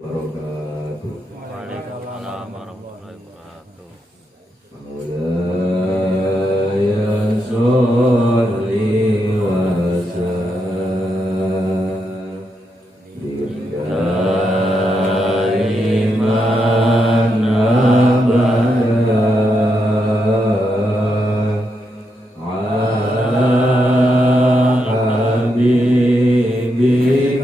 wabarakatuh. Waalaikumsalam warahmatullahi wabarakatuh. Ya sholli wa sallim daiman abada ala habibina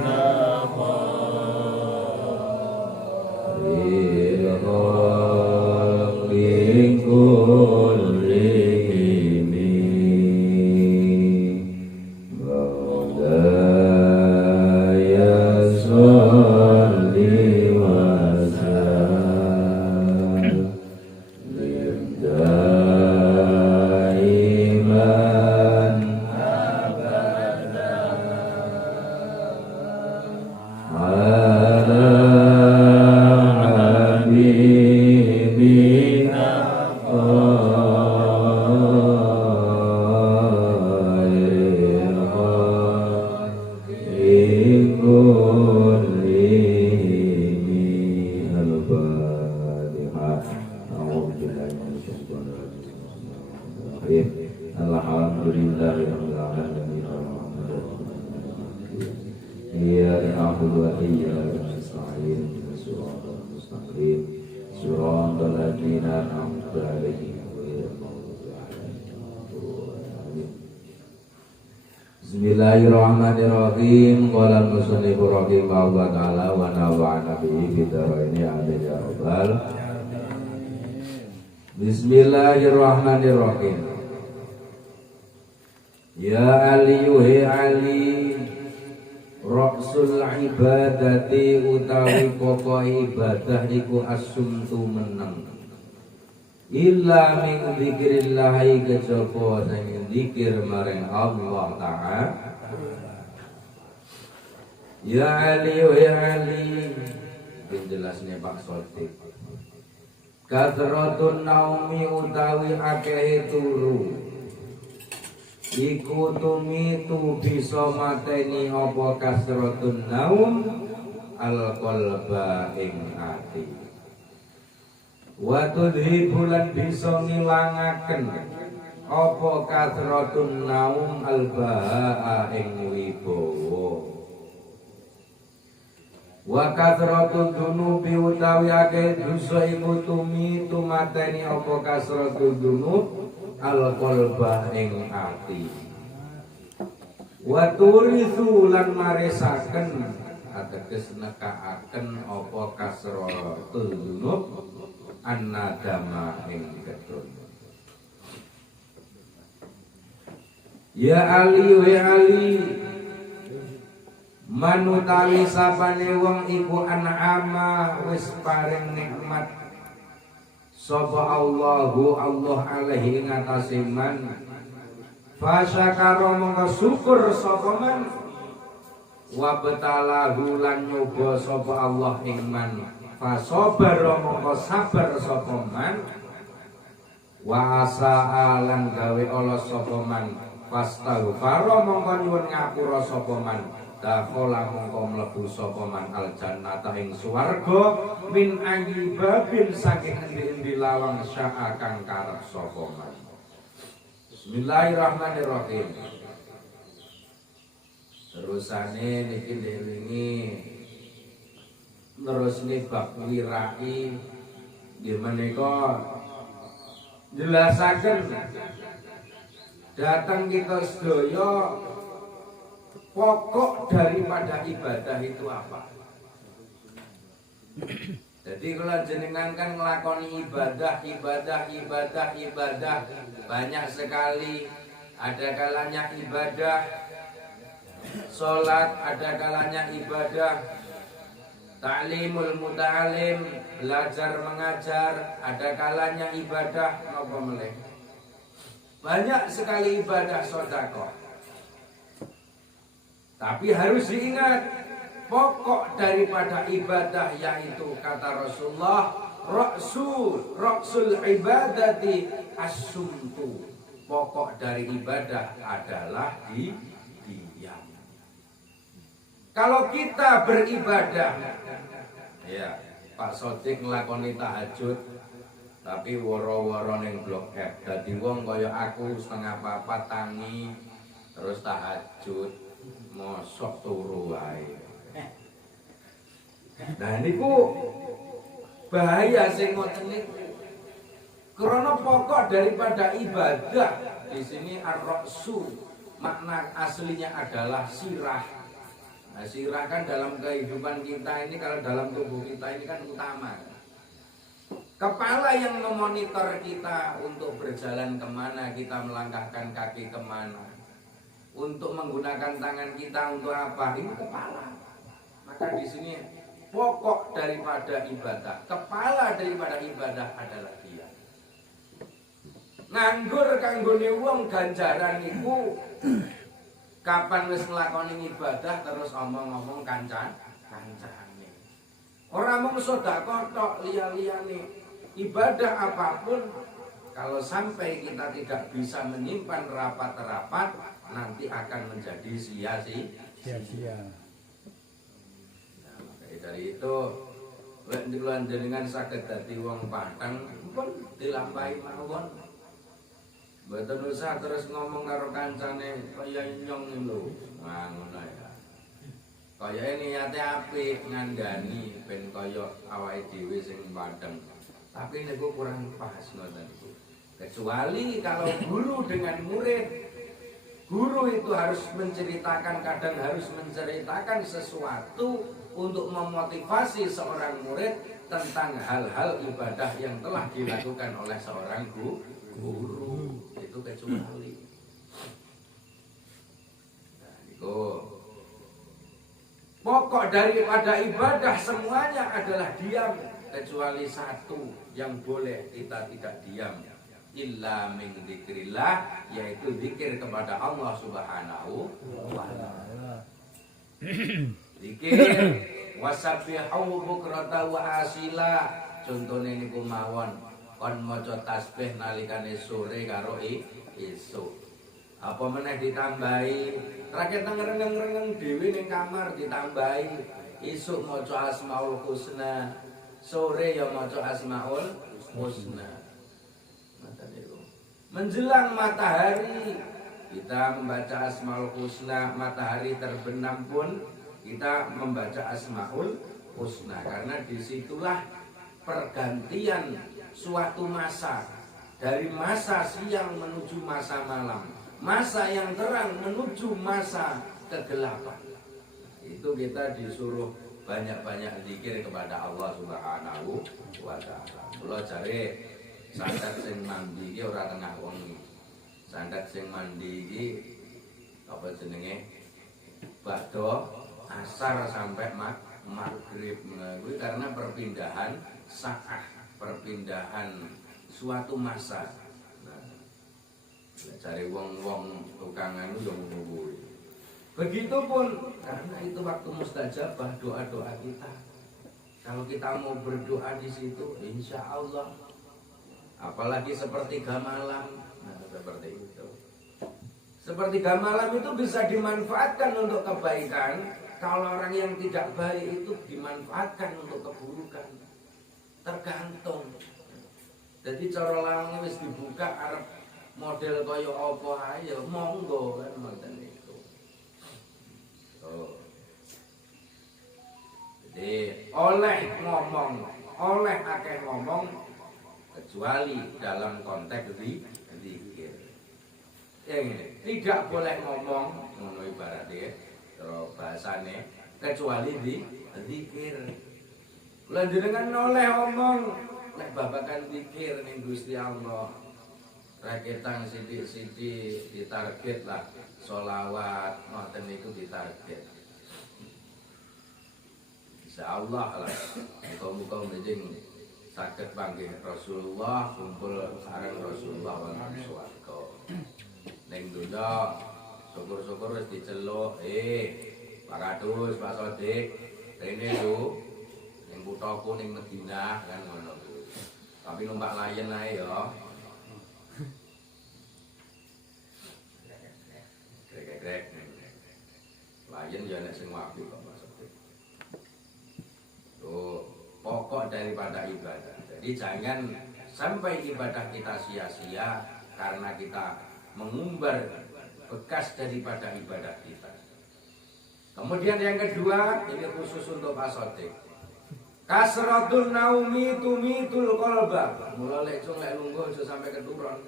Bismillahirrahmanirrahim. Qala al-musannif rahimahullah ta'ala wa nafa'ana bihi fid dharaini amin ya rabbal. Bismillahirrahmanirrahim. Ya Ali yuhi Ali Ra'sul ibadati utawi pokok ibadah iku asumtu meneng illa min dzikrillahi kejaba sing zikir maring Allah Ta'ala. Ya Ali ya Ali penjelasnya Pak Sotik. Kathratun naumi utawi akeh turu iku tumitu bisa mateni apa kasratun naum al qalba ing ati wa tudhibulan bisa ngilangaken apa kasratun naum al ba'a ing wibawa wa kasratun dunubi utawi akeh dosa iku tumitu mateni apa kasratun dunub al qalba ing ati wa turisu lan marisaken ateges nekaaken apa kasratul dzunub annadama ing ketun. Ya Ali wa Ali manutawi sapane wong iku an'ama wis paring nikmat sapa Allahu Allah alaihi ing atase man fasyakara mongko syukur sapa man wa batalahu lan nyoba sapa Allah ing man fasobara mongko sabar sapa man wa asaa lan gawe ala sapa man fastaghfara mongko nyuwun ngapura sapa man dakhala mongko mlebu sapa man al jannata ing swarga min ayyi babin saking endi-endi lawang syaa kang karep sapa man. Bismillahirrahmanirrahim. Terusane niki ndelingi nerusne bab wirai nggih menika jelasaken datang kita sedaya pokok daripada ibadah itu apa. Jadi kalau jenengan kan ngelakoni ibadah banyak sekali. Ada kalanya ibadah sholat, ada kalanya ibadah ta'limul muta'alim, belajar mengajar, ada kalanya ibadah apa meleh. Banyak sekali ibadah sedekah. Tapi harus diingat pokok daripada ibadah yaitu kata Rasulullah Ra'sul ibadati as-sumtu. Pokok dari ibadah adalah diam. Kalau kita beribadah Pak Sodik nglakoni tahajud tapi woro-woro ning blok F. Dadi wong kaya aku setengah papat tangi terus tahajud mosok turu wae. Nah niku bahaya sing ngoten niku. Karena pokok daripada ibadah di sini ar-ra'su makna aslinya adalah sirah. Nah, sirah kan dalam kehidupan kita ini, kalau dalam tubuh kita ini kan utama. Kepala yang memonitor kita untuk berjalan kemana, kita melangkahkan kaki kemana, untuk menggunakan tangan kita untuk apa, ini kepala. Maka di sini pokok daripada ibadah, kepala daripada ibadah adalah dia. Nganggur kanggone wong ganjaran iku kapan wis nglakoni ibadah terus omong-omong kancane. Ora mung sedekah tok, liya-liyane. Ibadah apapun kalau sampai kita tidak bisa menyimpan rapat-rapat nanti akan menjadi sia-sia. Nah, dari itu lek jenengan saged dadi wong Padang pun dilampahi mawon. Mboten usah terus ngomong karo kancane kaya nyong lho. Nah, ngono ya. Kaya niate apik ngandani ben kaya awake dhewe sing Padang. Tapi niku kurang pas ngoten niku. Kecuali kalau guru dengan murid, guru itu harus menceritakan, kadang harus menceritakan sesuatu untuk memotivasi seorang murid tentang hal-hal ibadah yang telah dilakukan oleh seorang guru. Itu kecuali. Nah, niku pokok daripada ibadah semuanya adalah diam. Kecuali satu yang boleh kita tidak diam, illa min dzikrillah, yaitu zikir kepada Allah Subhanahu wa taala. Zikir wasabbihu bukrata wa asila. Contone niku mawon kon maca tasbih nalikane sore karo esuk. Apa meneh ditambahi rakyat ngrengeng-ngrengeng dhewe ning kamar ditambahi esuk maca Asmaul Husna. Sore ya maca Asmaul Husna. Menjelang matahari kita membaca Asmaul Husna, matahari terbenam pun kita membaca Asmaul Husna, karena disitulah pergantian suatu masa dari masa siang menuju masa malam, masa yang terang menuju masa kegelapan. Itu kita disuruh banyak-banyak zikir kepada Allah Subhanahu wa taala. Kula jare sandat sing mandi iki ora tengah wengi. Sandat sing mandi iki apa jenenge? Badha asar sampai maghrib. Kuwi karena perpindahan saat, perpindahan suatu masa. Nah, jare wong-wong tukangan yo ngono kuwi. Begitupun karena itu waktu mustajabah doa-doa kita. Kalau kita mau berdoa di situ, insya Allah. Apalagi sepertiga malam, nah seperti itu. Sepertiga malam itu bisa dimanfaatkan untuk kebaikan. Kalau orang yang tidak baik itu dimanfaatkan untuk keburukan. Tergantung. Jadi cara lawangnya wis dibuka arep model kaya apa ayo monggo kan ngoten iki. Jadi oleh ngomong, oleh akeh ngomong kecuali dalam konteks zikir. Tidak boleh ngomong ngono ibaratnya terus bahasane kecuali di zikir. Lan jenengan oleh ngomong nek babagan zikir ning Gusti Allah. Raketan sithik-sithik ditarget lah. Sholawat, ngoten niku ditarget. Insyaallah lah. Muga-muga menjing saged panggih Rasulullah, kumpul sareng Rasulullah wonten swarga. Ning donya syukur-syukur wis diceluk, Pak Kadus, Pak Sodik, rene lho ning kuthaku ning Madinah kan ngono kuwi. Tapi numpak layen ae ya. Layan ya nek sing wapi kok maksudnya. Tuh, pokok pokok daripada ibadah. Jadi jangan sampai ibadah kita sia-sia karena kita mengumbar bekas daripada ibadah kita. Kemudian yang kedua, ini khusus untuk Pak Sotik. Kasratun naumi tumitul qalba. Mula lek lungguh aja sampai keturun.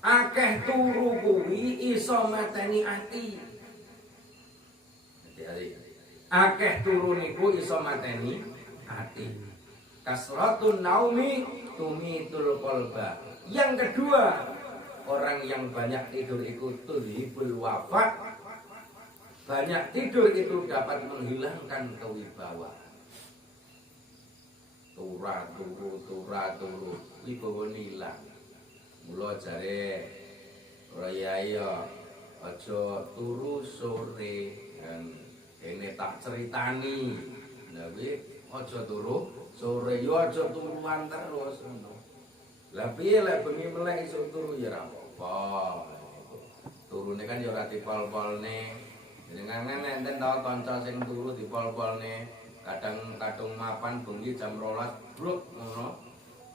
Akeh turu kuwi iso mateni ati. Akeh turu niku iso mateni ati. Kasratun naumi tumitul qalba. Yang kedua, orang yang banyak tidur itu tulhibul wafa. Banyak tidur itu dapat menghilangkan kewibawaan. Turu wibawa nilang. Mula jare raya ya aja turu sore kan ini tak ceritani. Lah kuwi aja turu sore yo aja turuan terus ngono. Lah piye lek bengi melek iso turu ya ora apa-apa. Turune kan ya ora dipol-polne. Jenengan enten tau kanca sing turu dipol-polne. Kadang mapan bengi jam 12 bruk ngono.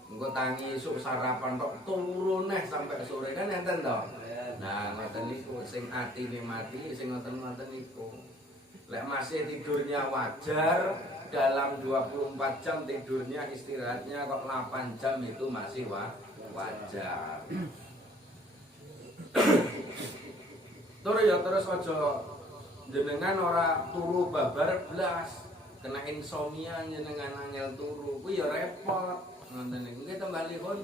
Engko tangi esuk sarapan tok turu neh sampai sore kan enten to. Nah, ngoten niku sing atine mati sing ngoten-ngoten niku. Lek masih tidurnya wajar dalam 24 jam tidurnya istirahatnya kok 8 jam itu masih wajar. Terus aja jenengan ora turu babar blas. Kena insomnia jenengan angel turu kuwi ya repot ngoten niku ki tembalipun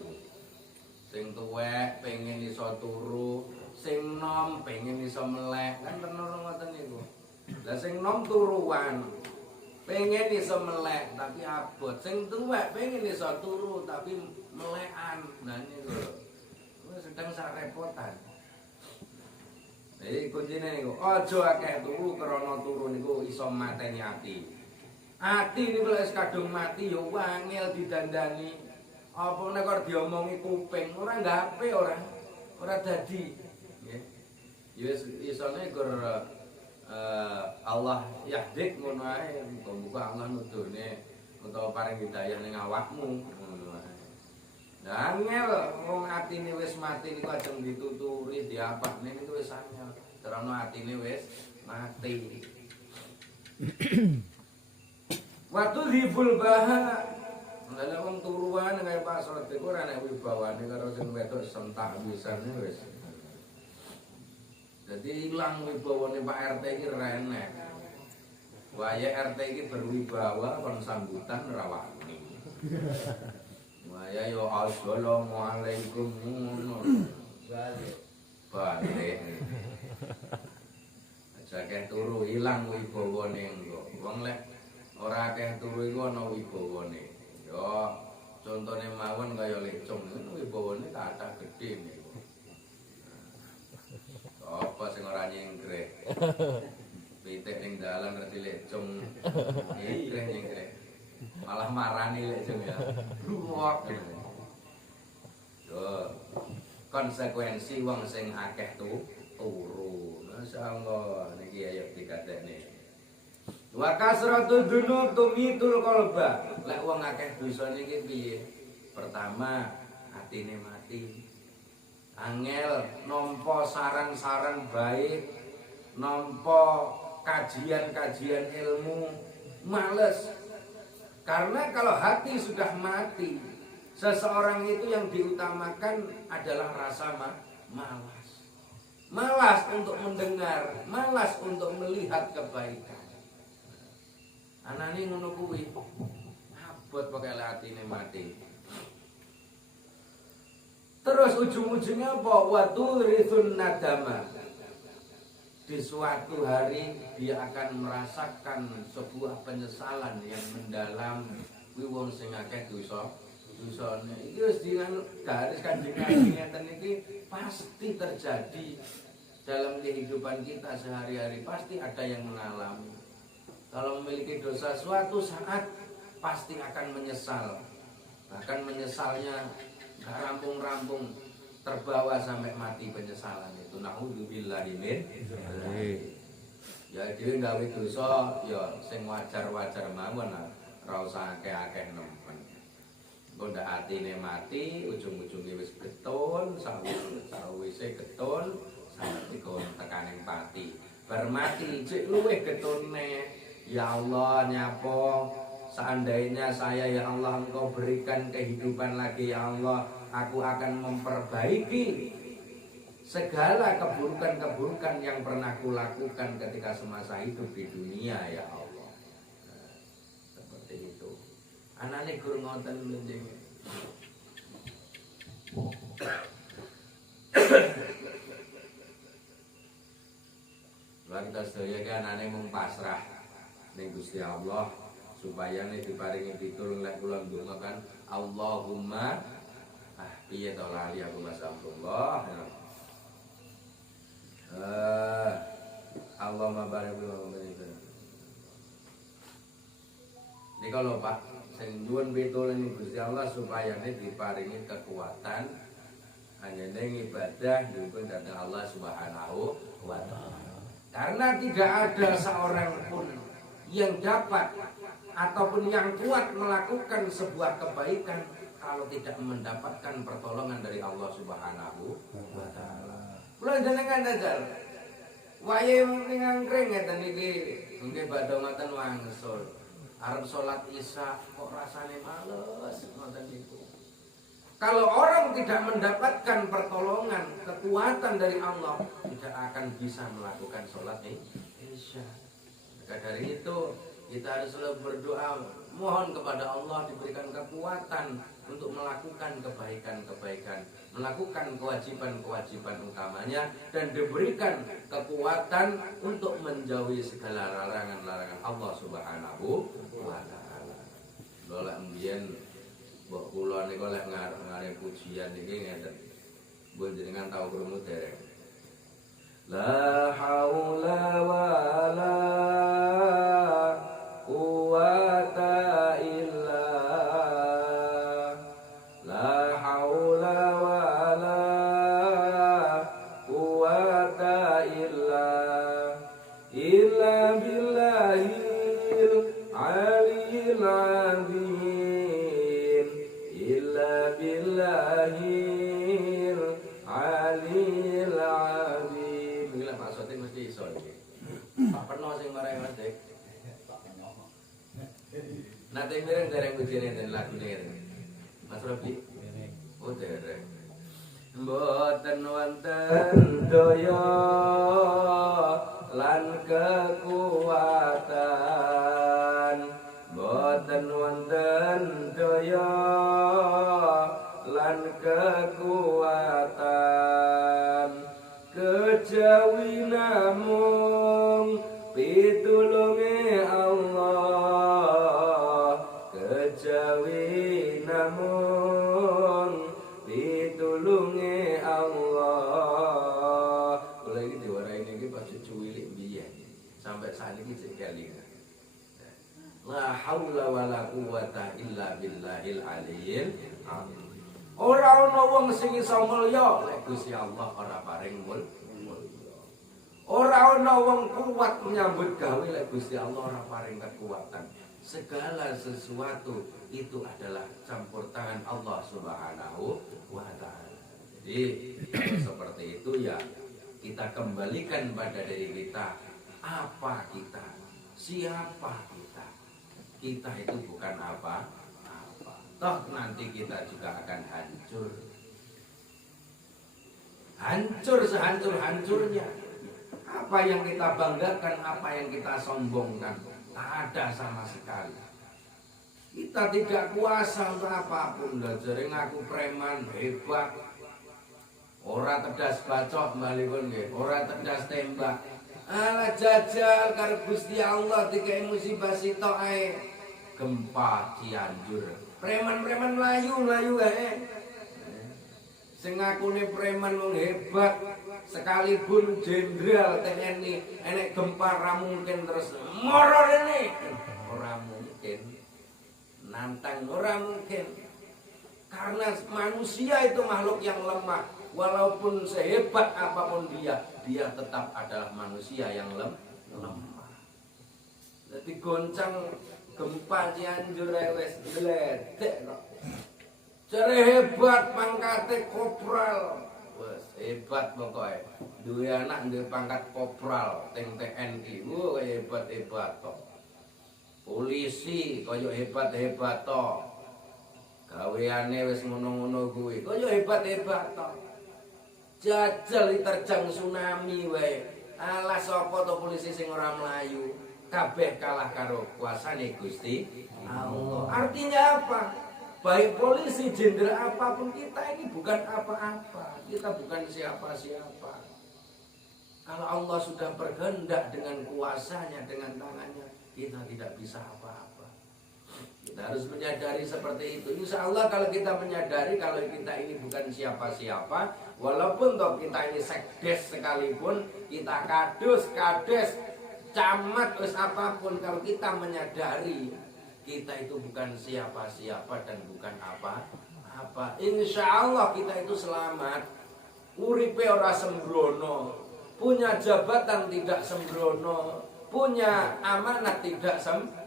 sing tuwek pengen iso turu sing nom pengen iso melek kan pernah ngoten niku lah sing nom turuan pengen iso melek tapi abot sing tuwek pengen iso turu tapi melekan nah niku lho sedang sarepotan. Jadi kuncine niku aja akeh turu krana turu niku iso mateni ati. Ati ini kalau kadung mati ya wangil didandani. Apa nek kok diomongi kuping ora gape ora dadi. Nggih. Ya isone gur Allah yahdik ngono ae, muga Allah nudune utawa paring hidayah ning awakmu ngono ae. Lah angel wong atine wis mati niku ajeng dituturi diapakne niku wis angel. Karena atine wis mati. Waktu hibul baha lha wong turuan kaya Pak Sotik ora nek wibawane karo sing wedok sentak wisane wis. Dadi ilang wibawane Pak RT iki renek. Waya RT iki berwibawa kon sambutan ora wani. Waya yo assalamualaikum ngono. Balik. Aja kek turu ilang wibawane engko. Wong lek ora akeh turu iku ana wibawane. Ya contone mawon kaya lecung niku wibawane kathah gedhe niku. Apa sing ora nyengkreh. Pitik ning dalan ngerti lecung. Nyengkreh. Malah marani lecung ya. Luwak. Yo konsekuensi wong sing akeh turu. Masyaallah niki ayo dikadekne. Wa kasratu dzunub tumitul qalba. Lek wong akeh dosa niki piye? Pertama, atine mati. Angel nampa saran-saran baik, nampa kajian-kajian ilmu, males. Karena kalau hati sudah mati, seseorang itu yang diutamakan adalah rasa malas. Malas untuk mendengar, malas untuk melihat kebaikan. Anane ngono kuwi. Abot pokoke atine mati. Terus ujung-ujungnya apa? Watu rithun nadama. Di suatu hari dia akan merasakan sebuah penyesalan yang mendalam. Kuwi wong sing akeh dosane. Iki wis garis Kanjeng Nabi ngeten iki pasti terjadi dalam kehidupan kita sehari-hari, pasti ada yang mengalami. Kalau memiliki dosa suatu saat pasti akan menyesal. Bahkan menyesalnya gak rampung-rampung, terbawa sampai mati penyesalan itu. Naudzubillahi min dzalik. Ya dhewe gawe dosa ya sing wajar-wajar mawon ora usah akeh-akeh nemen. Engko ndak atine mati, ujung-ujunge wis getun, sawise getun, sampe kon tekaning pati. Bar mati cek luwih getune. Ya Allah nyapa, seandainya saya ya Allah Engkau berikan kehidupan lagi ya Allah, aku akan memperbaiki segala keburukan-keburukan yang pernah kulakukan ketika semasa hidup di dunia ya Allah. Nah, seperti itu. Anane guru ngoten lenjing. Lah kita sedaya kan anane mung pasrah ning Gusti Allah supaya nek diparingi pitulung lek kula ndonga kan Allahumma piye to lali aku masyaallah. Allahumma barik wa barik. Nika lho Pak, sing nyuwun pitulung Gusti Allah supaya nek diparingi kekuatan hanya ibadah dipun dhateng Allah Subhanahu wa taala. Karena tidak ada seorang pun yang dapat ataupun yang kuat melakukan sebuah kebaikan kalau tidak mendapatkan pertolongan dari Allah Subhanahu wa taala. Kula jenengan dajal. Wayahe ning angkring ngeten iki, nggih badhe ngoten wangsul. Arep salat Isya kok rasane males ngoten niku. Kalau orang tidak mendapatkan pertolongan, kekuatan dari Allah, tidak akan bisa melakukan sholat Isya. Maka dari itu kita harus selalu berdoa, mohon kepada Allah diberikan kekuatan untuk melakukan kebaikan-kebaikan, melakukan kewajiban-kewajiban utamanya, dan diberikan kekuatan untuk menjauhi segala larangan-larangan Allah Subhanahu wa taala. Lha mbiyen mbok kula niku lek ngarep pujian niki ngeten. Mbok jenengan tau krungu dereng. La haula wala quwata illa la haula wala quwata illa billahil aliyil azim illa billahil aliyil azim. Gila maksudnya mesti iso iki. Pak peno sing marang Mas. Nate mireng dereng kujine den lagune. Mas Robi. Oh dereng. Mboten wonten daya lan kekuatan. Mboten wonten daya lan kekuatan. Kejawi namung pitulunge Allah, kejawi namun pitulunge Allah. Kula iki diwarai niki pas cuwilik biyen sampai saat ini cek kelingan. La haula wala quwata illa billahil aliyil azim. Ora ana wong sing iso mulya lek Gusti Allah ora paring mulya. Ora ana wong kuat menyambut gawe lek Gusti Allah ora paring kekuatan. Segala sesuatu itu adalah campur tangan Allah Subhanahu wa taala. Jadi kalau seperti itu ya kita kembalikan pada diri kita, apa kita, siapa kita. Kita itu bukan apa-apa. Toh nanti kita juga akan hancur. Hancur sehancur-hancurnya. Apa yang kita banggakan, apa yang kita sombongkan, tak ada sama sekali. Kita tidak kuasa untuk apapun. Jare ngaku preman hebat. Ora tedas bacok malipun nggih, ora tedas tembak. Ala jajal karo Gusti Allah dikai musibah sitok ae. Gempa Cianjur. Preman-preman mlayu ae. Sing ngakune preman wong hebat, sekalipun jenderal TNI enek gempa ra mungkin terus moro rene. Ora mungkin. Nantang ora mungkin. Karena manusia itu makhluk yang lemah. Walaupun sehebat apapun dia tetap adalah manusia yang lemah. Jadi goncang Gempa Cianjur wis gledek kok. Jare hebat pangkate kopral. Wes hebat pokoke. Duwe anak duwe pangkat kopral teng TNI. Hebat-hebat kok. Polisi kaya hebat-hebat to. Gaweane wis ngono-ngono kuwi. Kaya hebat-hebat to. Jajal diterjang tsunami wae. Alah sapa to polisi sing ora mlayu? Kabeh kalah karo kuasane Gusti Allah. Artinya apa? Baik polisi, jenderal apapun kita ini bukan apa-apa. Kita bukan siapa-siapa. Kalau Allah sudah berkehendak dengan kuasanya, dengan tangannya, kita tidak bisa apa-apa. Kita harus menyadari seperti itu. Insya Allah kalau kita menyadari kalau kita ini bukan siapa-siapa, walaupun toh kita ini sekdes sekalipun, kita kades, camat, terus apapun, kalau kita menyadari kita itu bukan siapa-siapa dan bukan apa-apa, insya Allah kita itu selamat. Uripe ora sembrono, punya jabatan tidak sembrono, punya amanat tidak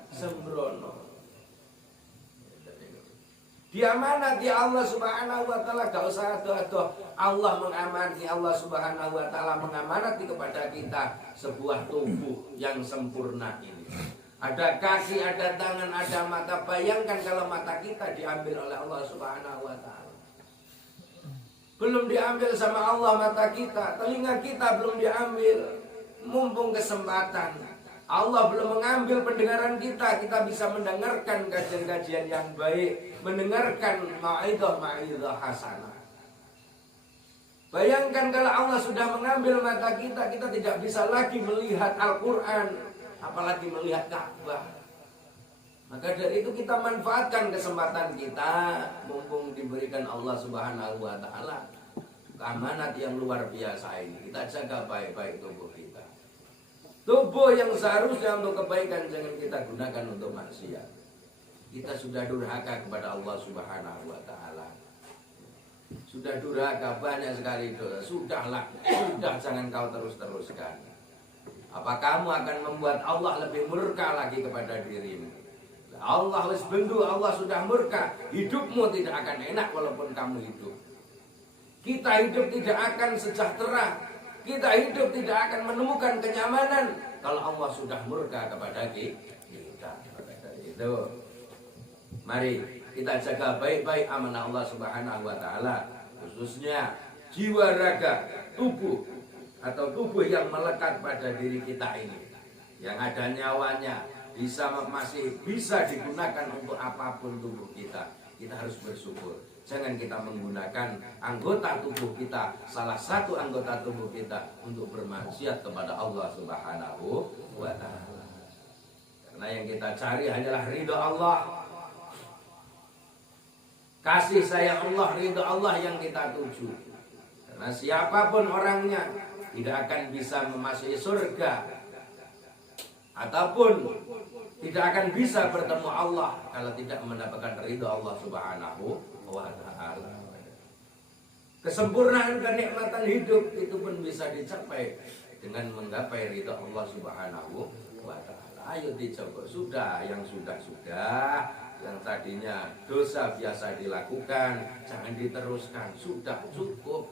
sembrono. Diamanati Allah Subhanahu wa taala, gak usah adoh-adoh. Allah mengamanati, Allah Subhanahu wa taala mengamanati kepada kita sebuah tubuh yang sempurna ini. Ada kaki, ada tangan, ada mata. Bayangkan kalau mata kita diambil oleh Allah Subhanahu wa taala. Belum diambil sama Allah mata kita, telinga kita belum diambil. Mumpung kesempatan. Allah belum mengambil pendengaran kita, kita bisa mendengarkan kajian-kajian yang baik, mendengarkan mau'izah hasanah. Bayangkan kalau Allah sudah mengambil mata kita, kita tidak bisa lagi melihat Al-Quran, apalagi melihat Ka'bah. Maka dari itu kita manfaatkan kesempatan kita, mumpung diberikan Allah Subhanahu wa taala amanat yang luar biasa ini. Kita jaga baik-baik tubuh kita. Tubuh yang seharusnya untuk kebaikan jangan kita gunakan untuk maksiat. Kita sudah durhaka kepada Allah Subhanahu wa taala. Sudah durhaka banyak sekali dosa. Sudah jangan kau terus-teruskan. Apa kamu akan membuat Allah lebih murka lagi kepada dirimu? Allah wis bendu, Allah sudah murka. Hidupmu tidak akan enak walaupun kamu hidup. Kita hidup tidak akan sejahtera. Kita hidup tidak akan menemukan kenyamanan kalau Allah sudah murka kepada kita. Itu. Mari kita jaga baik-baik amanah Allah Subhanahu wa taala, khususnya jiwa raga, tubuh atau tubuh yang melekat pada diri kita ini. Yang ada nyawanya masih bisa digunakan untuk apapun tubuh kita. Kita harus bersyukur. Jangan kita menggunakan anggota tubuh kita, salah satu anggota tubuh kita untuk bermaksiat kepada Allah Subhanahu wa taala. Karena yang kita cari hanyalah ridha Allah. Kasih sayang Allah, ridha Allah yang kita tuju. Karena siapapun orangnya tidak akan bisa memasuki surga ataupun tidak akan bisa bertemu Allah kalau tidak mendapatkan ridha Allah Subhanahu wa ta'ala. Kesempurnaan kenikmatan hidup itu pun bisa dicapai dengan menggapai ridha Allah Subhanahu wa ta'ala. Ayo dicoba. Sudah, yang sudah, yang tadinya dosa biasa dilakukan, jangan diteruskan. Sudah cukup.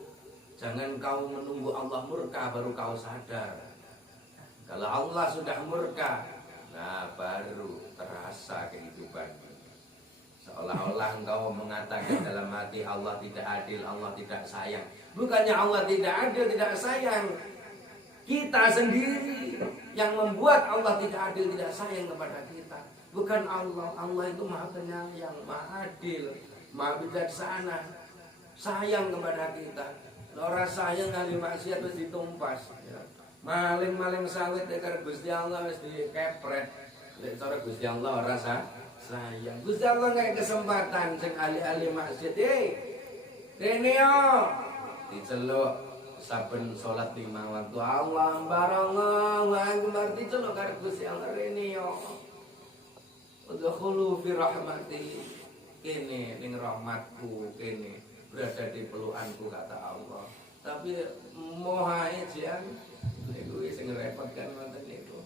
Jangan kau menunggu Allah murka baru kau sadar. Kalau Allah sudah murka, nah baru terasa kehidupan. Seolah-olah engkau mengatakan dalam hati Allah tidak adil, Allah tidak sayang. Bukannya Allah tidak adil, tidak sayang. Kita sendiri yang membuat Allah tidak adil, tidak sayang kepada kita. Bukan Allah. Allah itu maha penyayang, maha adil, maha bijaksana. Sayang kepada kita. Orang sayang kali maksiat terus ditumpas. Maling-maling sawit dekat Gusti Allah harus dikepret. Cara Gusti Allah rasa sayang. Gusti Allah nggak kesempatan sing ali-ali maksiat. Rene yo diceluk saben salat 5 waktu. Allah barallahu akbar diceluk karo Gusti Allah rene yo. Udkhulu fi rahmati. Kene ning rahmatku, kene berada di pelukanku kata Allah. Tapi mohae jan niku sing repot kan ngoten niku.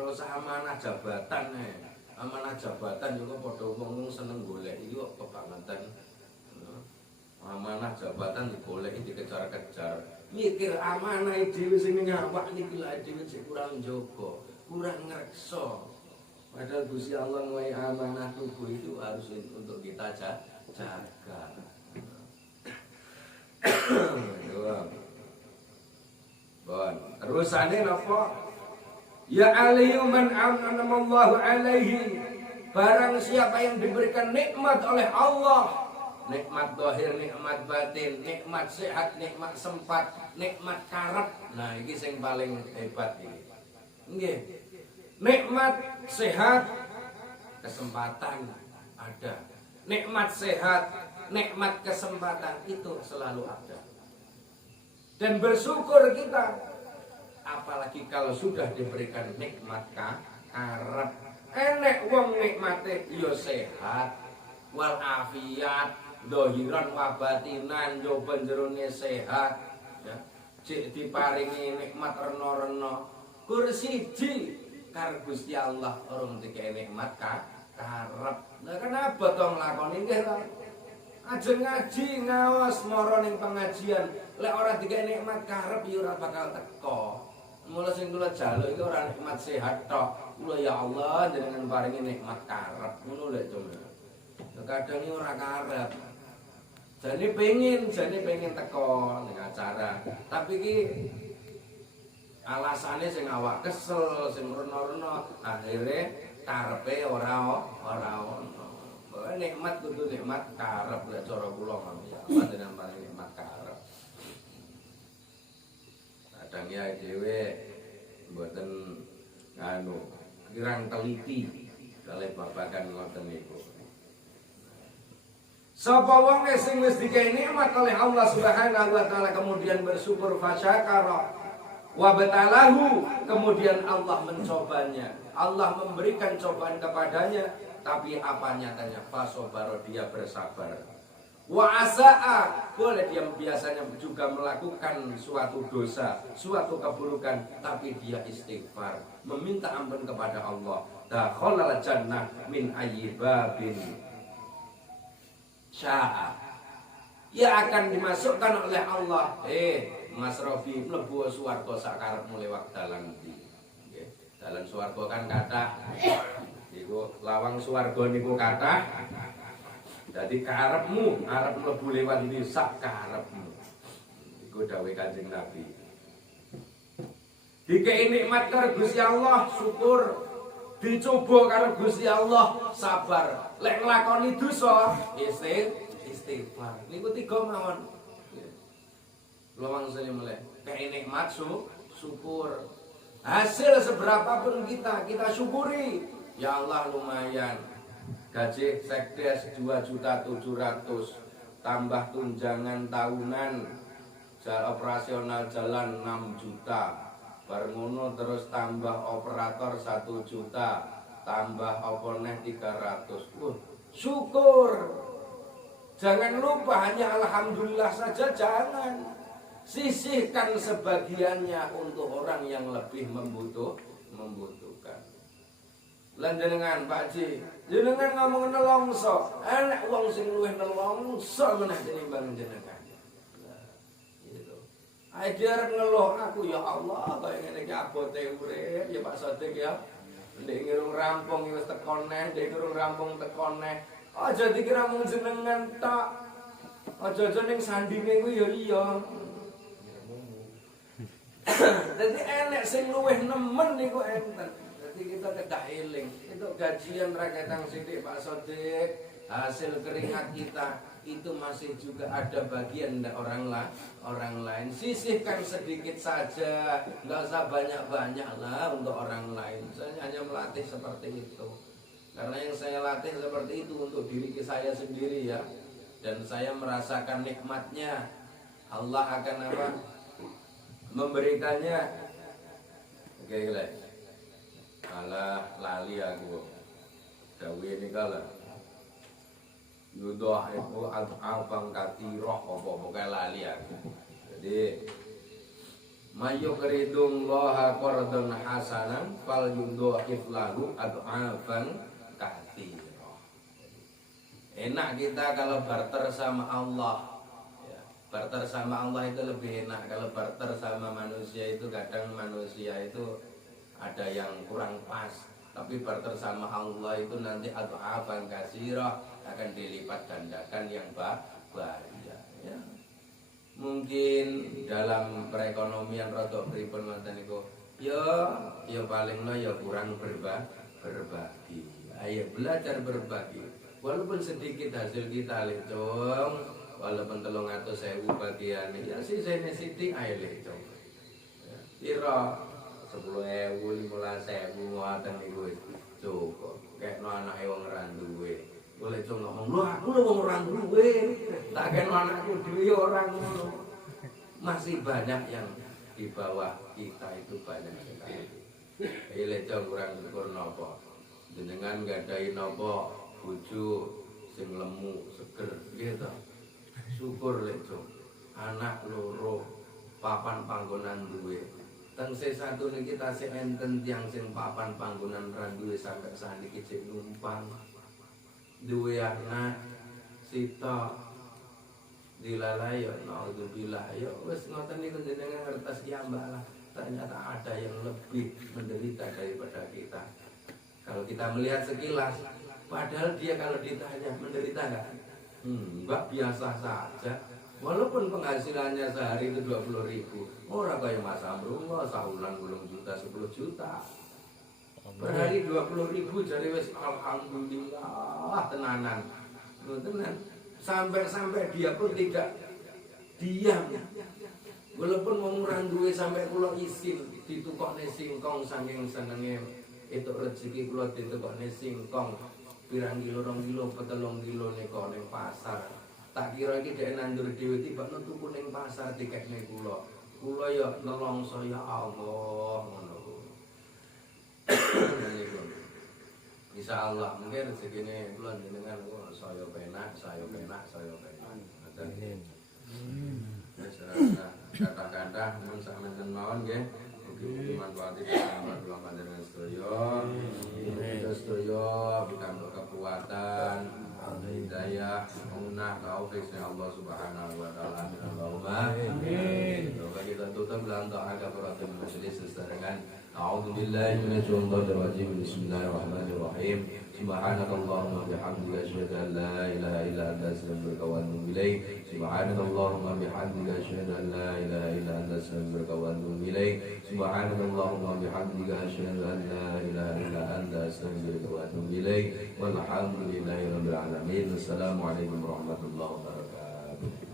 ora usah amanah jabatan amanah jabatan juga padha wong seneng golek iki kok kebangetan. Amanah jabatan digoleki dikejar-kejar. Mikir amanah dhewe sing ning awak niki lha dhewe sing kurang jaga, kurang ngreksa. Padahal Gusti Allah ngowahi amanah tubuh itu harus untuk kita jaga. Bon, terusane napa? Ya aliyu man an'amallahu alaihi. Barang siapa yang diberikan nikmat oleh Allah, nikmat zahir, nikmat batin, nikmat sehat, nikmat sempat, nikmat karep. Nah, ini yang paling hebat ini. Nggih. Nikmat sehat, kesempatan ada. Nikmat sehat, nikmat kesempatan itu selalu ada. Dan bersyukur kita, apalagi kalau sudah diberikan nikmat karep. Enek wong nikmate yo sehat, wal afiat, dohiran wabatinan, yo benjerone sehat, ya. Cik diparingi nikmat reno-reno. Kursiji karo Gusti Allah orang dikei nikmat karep. Lah kenapa to nglakoni nggih to? Ajeng ngaji ngaos mara ning pengajian, lek ora dikei nikmat karep ya ora bakal teko. Mula sing kula jaluk iki ora nikmat sehat tok. Kula ya Allah jenengan paringi nikmat karep. Ngono lek to. Kadang iki ora karep. Jane pengen teko ning acara. Tapi iki alasane sing awak kesel, sing reno-reno, akhire karepe ora ono. Bahwa nikmat kudu nikmat karep lek cara kula ngono ya. Panjenengan paling nikmat karep. Kadang ya dhewe mboten kirang teliti kalih babagan ngoten niku. Sapa wong sing wis dikei nikmat oleh Allah Subhanahu wa taala kemudian bersyukur fasyakara wa batalahu, kemudian Allah mencobanya, Allah memberikan cobaan kepadanya, tapi apa nyatanya? Fasobaro, dia bersabar. Wa asaa, boleh dia biasanya juga melakukan suatu dosa, suatu keburukan, tapi dia istighfar, meminta ampun kepada Allah. Dakhalal jannah min ayyibabin sya'a. Ia akan dimasukkan oleh Allah. Mas Rofi mlebu swarga sakarepmu lewat dalan ndi? Nggih. Dalan swarga kan kathah. Iku lawang swarga niku kathah. Dadi karepmu arep mlebu lewat ndi sak karepmu. Iku dawuh Kanjeng Nabi. Dikei nikmat karo Gusti Allah, syukur. Dicoba karo Gusti Allah, sabar. Lek nglakoni dosa, istighfar. Niku tiga mawon. Lawang saya mulai kayak nikmat syukur. Hasil seberapapun kita syukuri. Ya Allah lumayan. Gaji sekdes 2.700.000, tambah tunjangan tahunan, operasional jalan 6 juta. Barngono terus tambah operator 1 juta, tambah oponeh 300. Syukur. Jangan lupa hanya alhamdulillah saja, jangan. Sisihkan sebagiannya untuk orang yang lebih membutuhkan. Lan jenengan Pak Ji, jenengan ngomong nelongso, enak wong sing luwih nelongso meneh tinimbang jenengan. Gitu. Ae arep ngeluh aku ya Allah, kaya ngene iki abote urip ya Pak Sodik ya. Ndek ngirung rampung wis teko neh, ndek ngirung rampung teko neh. Aja dikira mung jenengan tok. Aja-aja ning sandinge kuwi ya iya. Jadi enek sing luwih nemen niku enten. Jadi kita kedah eling. Itu gajian rakyat sithik Pak Sodik, hasil keringat kita itu masih juga ada bagian orang lain. Sisihkan sedikit saja, nggak usah banyak-banyak lah untuk orang lain. Saya hanya melatih seperti itu. Karena yang saya latih seperti itu untuk diri saya sendiri ya. Dan saya merasakan nikmatnya. Allah akan apa? Memberikannya. Oke, alah lali aku. Dawe ini kalah. Yudah itu abang katiroh apa lali aku. Jadi Mayyukridullaha qardan hasanan fal yudha'if lahu ad'afan katsira. Enak kita kalau barter sama Allah. Ya, barter sama Allah itu lebih enak. Kalau barter sama manusia itu kadang manusia itu ada yang kurang pas. Tapi barter sama Allah itu nanti ad'afan katsira, akan dilipat gandakan yang banyak. Ya. Mungkin dalam perekonomian rada pripun ngoten niku ya palingno ya kurang berbagi. Ayo belajar berbagi. Walaupun sedikit hasil kita lecong, walaupun 300.000 bagian ya sisene sithik ae lecong. Kira 10.000 15.000 ngoten niku wis cukup. Kekno anake wong ora duwe. Boleh cuma ngomong, lu aku lu wong ora duwe. Tak kena anakku dhewe orang ngono. Masih banyak yang di bawah kita itu banyak sekali. Leco kurang syukur napa. Jenengan gadahi napa bojo sing lemu seger gitu. Syukur leco. Anak loro papan panggonan duwe. Teng satu niki tasih enten tiyang sing papan panggonan ra duwe sampai saniki cek numpang. Duwe anak sita dilalai ya naudzubillah ya wis ngoten niku jenengan ngertos kiambalah. Ternyata ada yang lebih menderita daripada kita. Kalau kita melihat sekilas, padahal dia kalau ditanya menderita enggak biasa saja. Walaupun penghasilannya sehari itu 20.000, orang kayak Mas Amrullah sahulan 10 juta 10 juta. Per hari 20.000 jadi wis alhamdulillah tenanan. Tenan. Sampai dia pun tidak diam. Walaupun wong ora duwe sampai kula isin ditukokne singkong saking senenge itu rezeki kula ditukokne singkong pirang kilo 2 kilo 3 kilo nika ning pasar. Tak kira iki dhek nandur dhewe tibakno tuku ning pasar dikekne kula. Kula ya nelongso ya Allah ngono. Insyaallah mungkin rezekine kula jenengan saya penak. Amin. Kata-kata mun sakmenten mawon nggih. Mugi-mugi manfaati kula panjenengan sedaya. Kita sedaya pikantuk kekuatan, hidayah, munah, taufik dari Allah Subhanahu wa taala. Allahumma amin. Coba kita tutup dengan doa kafaratul majelis sesarengan. A'udzubillahi minasyaitonir rajim. Bismillahirrahmanirrahim. Subhanakallahumma bihamdika asyhadu an la ilaha illa anta astaghfiruka wa atubu ilaik. Subhanakallahumma bihamdika asyhadu an la ilaha illa anta astaghfiruka wa atubu ilaik. Subhanakallahumma bihamdika asyhadu an la ilaha illa anta astaghfiruka wa atubu ilaik. Walhamdulillahirabbil alamin. Assalamualaikum warahmatullahi wabarakatuh.